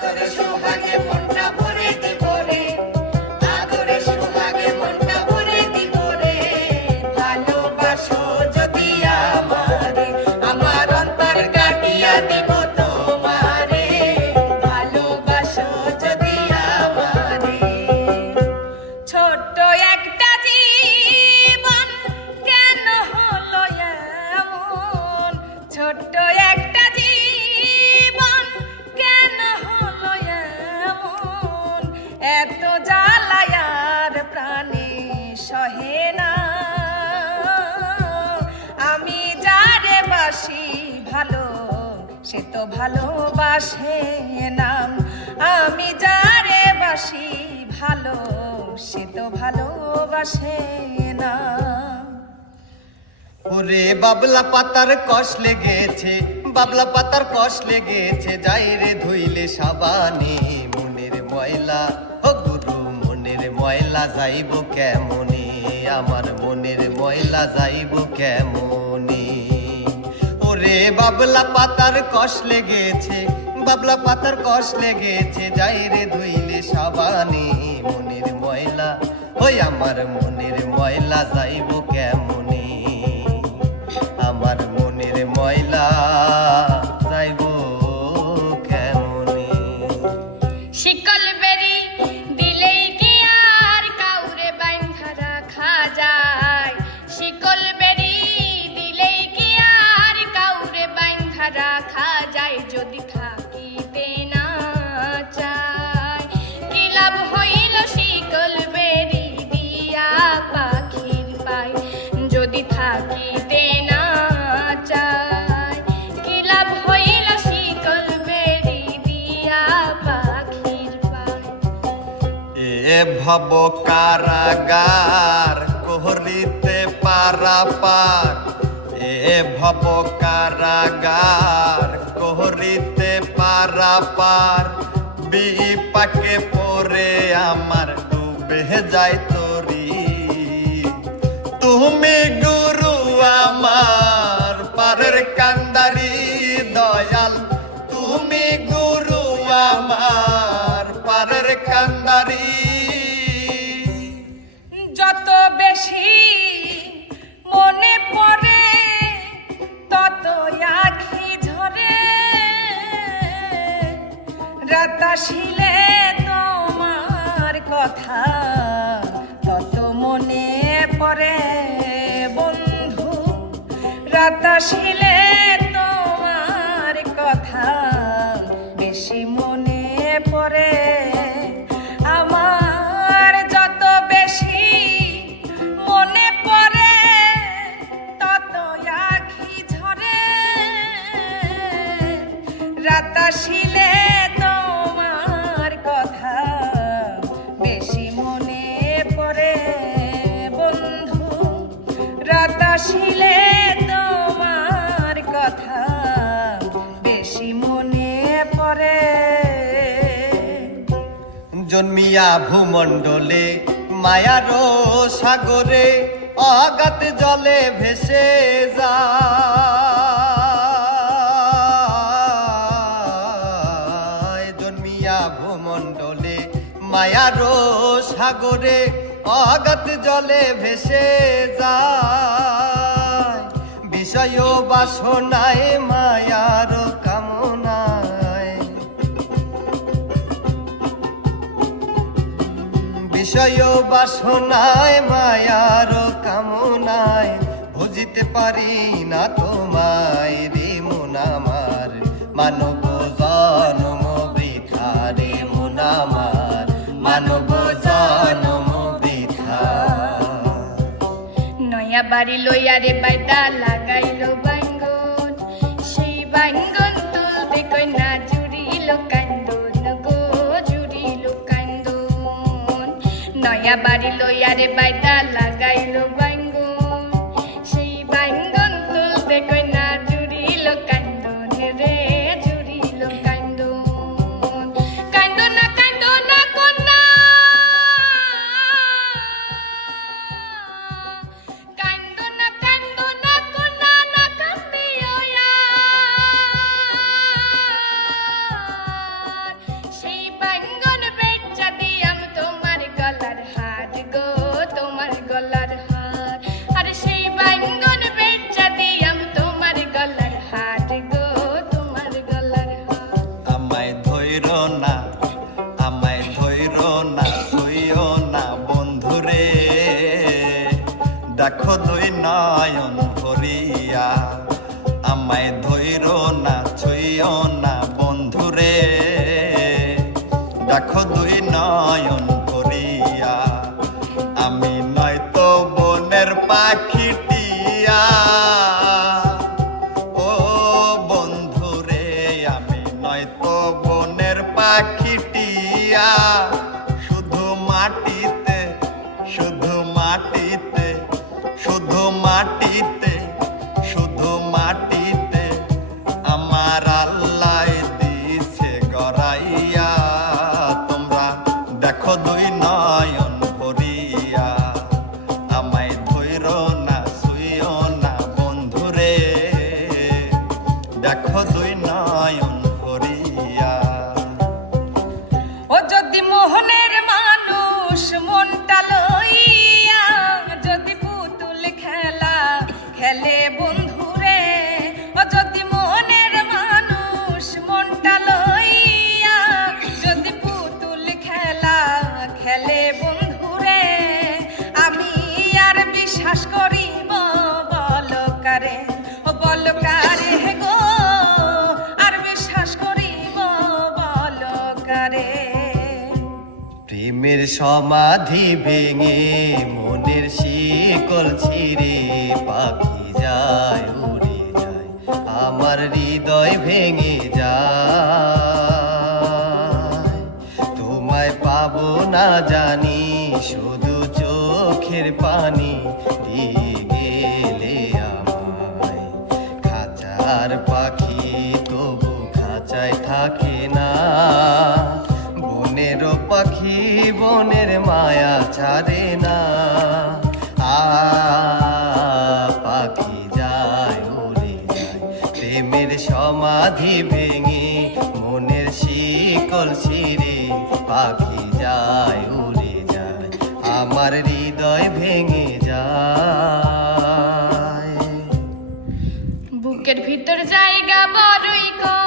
আদরে সোহাগে মনটা ভালোবাসে নাম। আমি যারে বাসি ভালো সে তো ভালোবাসে না ওরে বাবলা পাতার কষ লেগেছে, বাবলা পাতার কষ লেগেছে, যাই রে ধুইলে সাবানে মনের ময়লা। ও গুরু, মনের ময়লা যাইব কেমনে? আমার মনের ময়লা যাইব কেমনে? ওরে বাবলা পাতার কষ লেগেছে, বাবলা পাতার কষ লেগেছে, যাই রে ধুইলে সাবানে মনের ময়লা, ওই আমার মনের ময়লা যাইব কেমনে? আমার মনের ময়লা ভব কারাগার কোহরিতে পারাপার। এ ভব কারাগার কোহরিতে পারাপার বিপাকে পরে আমার ডুবে যায় তরি। তুমি গুরু আমার পারের রাতাশিলে তোমার কথা বেশি মনে পড়ে। আমার যত বেশি মনে পড়ে তত আখি ঝরে। রাতাশিলে তোমার কথা বেশি মনে পড়ে। বন্ধু রাতাশিলে জন্মিয়া ভূমণ্ডলে, মায়ারো সাগরে অগাত জলে ভেসে যায়। জন্মিয়া ভূমণ্ডলে, মায়ারো সাগরে অগাত জলে ভেসে যায়। বিষয় বাসনায় মায়ার বিষয় বাসনায় মায়ার কামনায়। বুঝিতে পারি না তোমায় রে মন মানব জনম বৃথা রে মন মানব জনম বৃথা। নয়া বাড়ি লইয়া রে বাইদা লাগাইলো বাইঙ্গন। সেই বাইঙ্গন তুলতে কই না জুড়িল বাড়ি লইয়ারে বাইতা লাগাইল তোমার গলার দেখো দুই প্রেমের সমাধি ভেঙে মনের শিকল ছিঁড়ে পাখি যায়, উড়ে যায়, আমার হৃদয় ভেঙে যায়। তোমায় পাবো না জানি, শুধু চোখের পানি জায়গা বড়ই কম।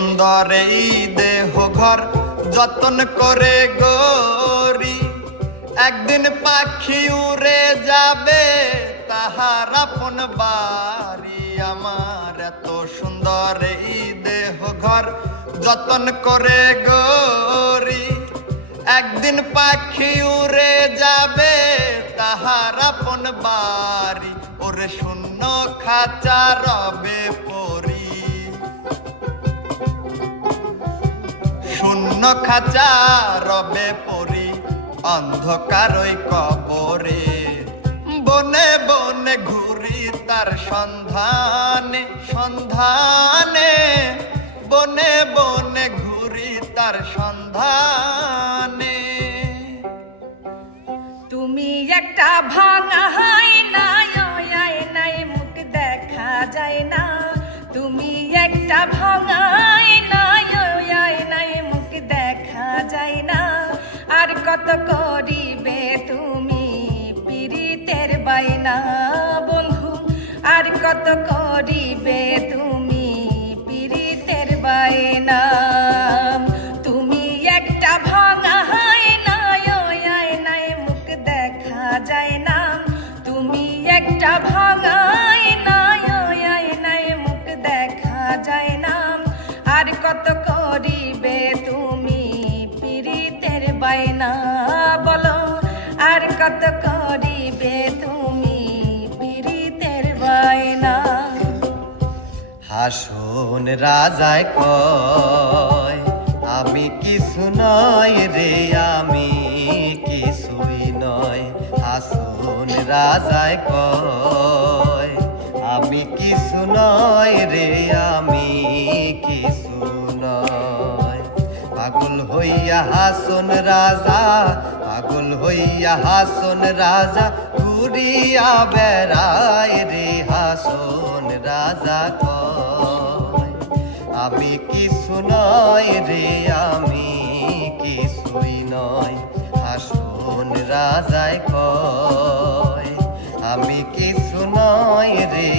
সুন্দর এই দেহ ঘর যতন করে গরি। একদিন পাখি উড়ে যাবে, তাহার আপন বাড়ি আমার। এত সুন্দর এই দেহ ঘর যতন করে গরি। একদিন পাখি উড়ে যাবে, তাহার আপন বাড়ি। ওরে শূন্য খাঁচা রবে পরি শূন্য খাঁচা রবে পরি, অন্ধকার ওই কবরে। বনে বনে ঘুরি তার সন্ধানে সন্ধানে। বনে বনে ঘুরি তার সন্ধানে। তুমি একটা ভাঙা পীড়িতের বাইনা বন্ধু আর কত করিবে হাসুন রাজায় কয়, আমি কিছু নয় রে, আমি কিছুই নয়। হাসুন রাজায় কয়, আমি কিছু নয় রে, আমি কিছু নয়। পাগল হইয়া হাসন রাজা, পাগল হইয়া হাসন রাজা ঘুরিয়া বেড়ায় রে হাসন রাজা কয়। আমি কিছু নয় রে, আমি কিছুই নয়, হাসন রাজায় কয়। আমি কিছু নয় রে